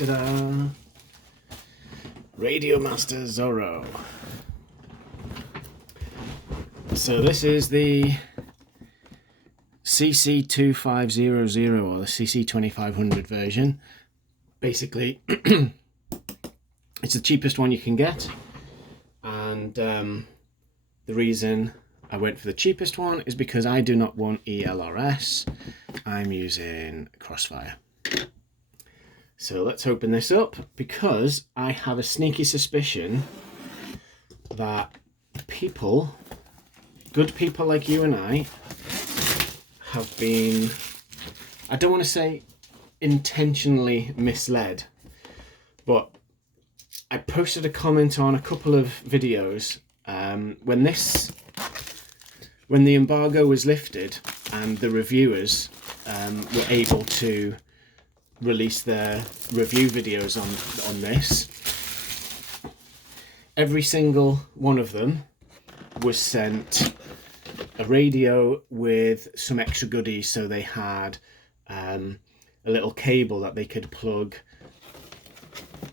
Ta-da! Radiomaster Zorro. So this is the CC2500 or the CC2500 version. Basically, it's the cheapest one you can get, and the reason I went for the cheapest one is because I do not want ELRS. I'm using Crossfire. So let's open this up, because I have a sneaky suspicion that people, good people like you and I, have been, I don't want to say intentionally misled, but I posted a comment on a couple of videos when the embargo was lifted and the reviewers were able to release their review videos on this. Every single one of them was sent a radio with some extra goodies. So they had a little cable that they could plug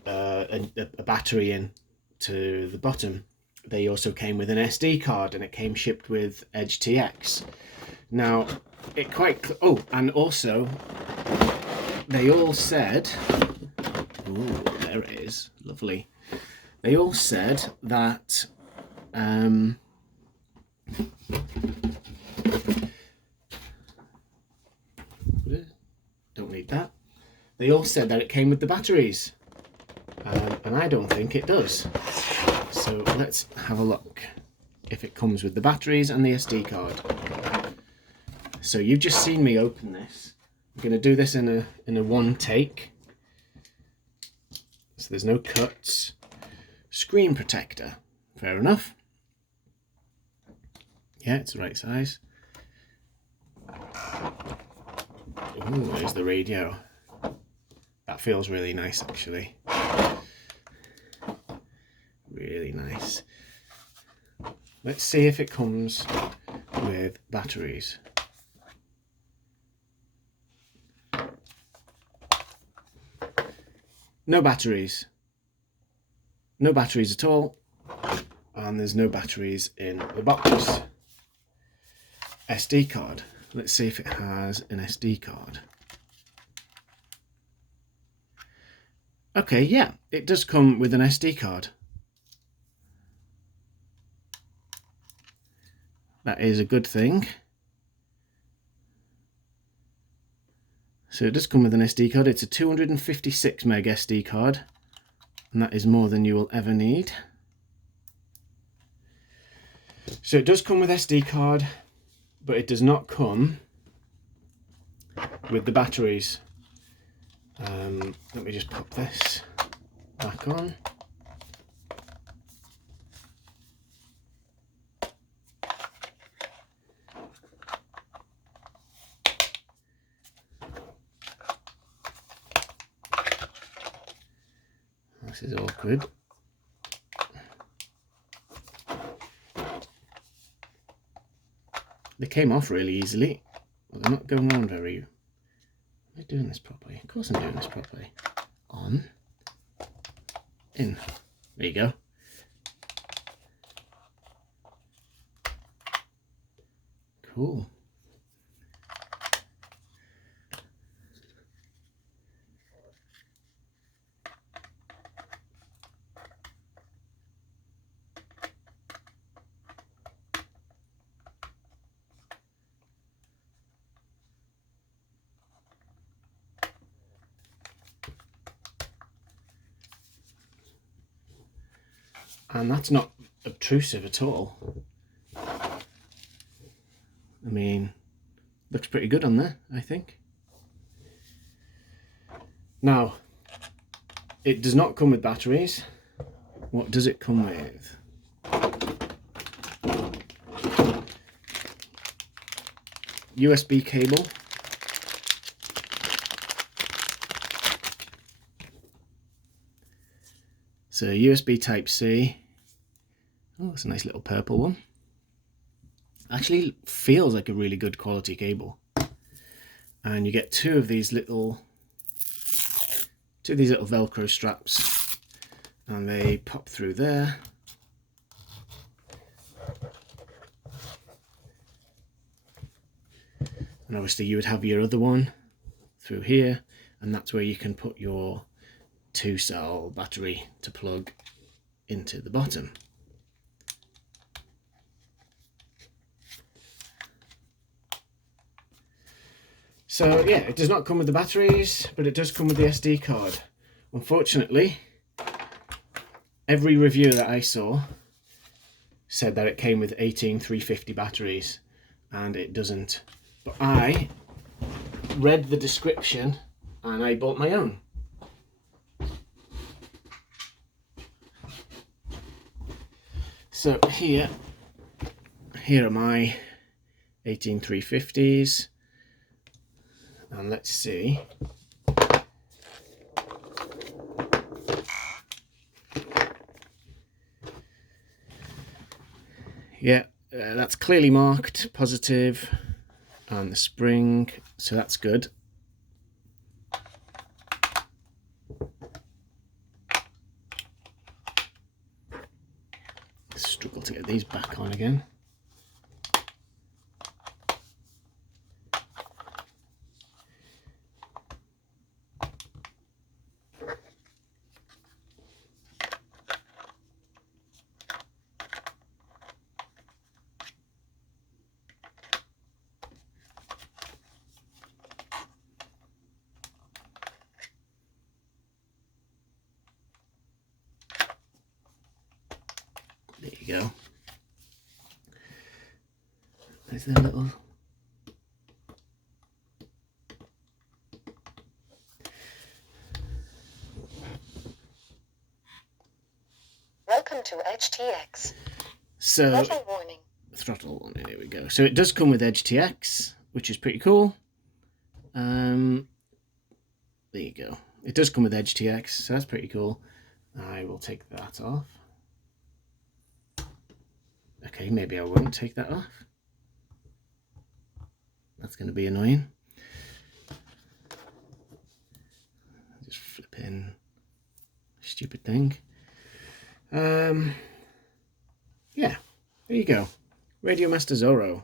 a battery in to the bottom. They also came with an SD card, and it came shipped with Edge TX. Now, it quite... Oh, and also, they all said... Ooh, there it is. Lovely. They all said that... Don't need that. They all said that it came with the batteries. And I don't think it does. So let's have a look if it comes with the batteries and the SD card. So you've just seen me open this. I'm going to do this in a one take. So there's no cuts. Screen protector. Fair enough. Yeah, it's the right size. Ooh, there's the radio. That feels really nice, actually. Really nice. Let's see if it comes with batteries. No batteries. No batteries at all. And there's no batteries in the box. SD card. Let's see if it has an SD card. Okay, yeah, it does come with an SD card. That is a good thing. So it does come with an SD card. It's a 256 meg SD card, and that is more than you will ever need. So it does come with SD card, but it does not come with the batteries. Let me just pop this back on. This is awkward. They came off really easily. Well, they're not going on very... Am I doing this properly? Of course I'm doing this properly. On. In. There you go. Cool. And that's not obtrusive at all. I mean, looks pretty good on there, I think. Now, it does not come with batteries. What does it come with? USB cable. So USB Type-C. Oh, it's a nice little purple one. Actually feels like a really good quality cable. And you get two of these little two of these little Velcro straps, and they pop through there. And obviously you would have your other one through here, and that's where you can put your 2-cell battery to plug into the bottom. So yeah, it does not come with the batteries, but it does come with the SD card. Unfortunately, every review that I saw said that it came with 18350 batteries, and it doesn't. But I read the description and I bought my own. So here are my 18350s, and let's see. Yeah, that's clearly marked positive on the spring, so that's good. Struggle to get these back on again. There you go. There's their little Welcome to HTX. so Throttle warning. Throttle warning. There we go. So it does come with HTX, which is pretty cool. There you go. It does come with HTX, so that's pretty cool. I will take that off. Okay, maybe I won't take that off. That's going to be annoying. Just flip in. Stupid thing. Yeah, there you go. Radiomaster Zorro.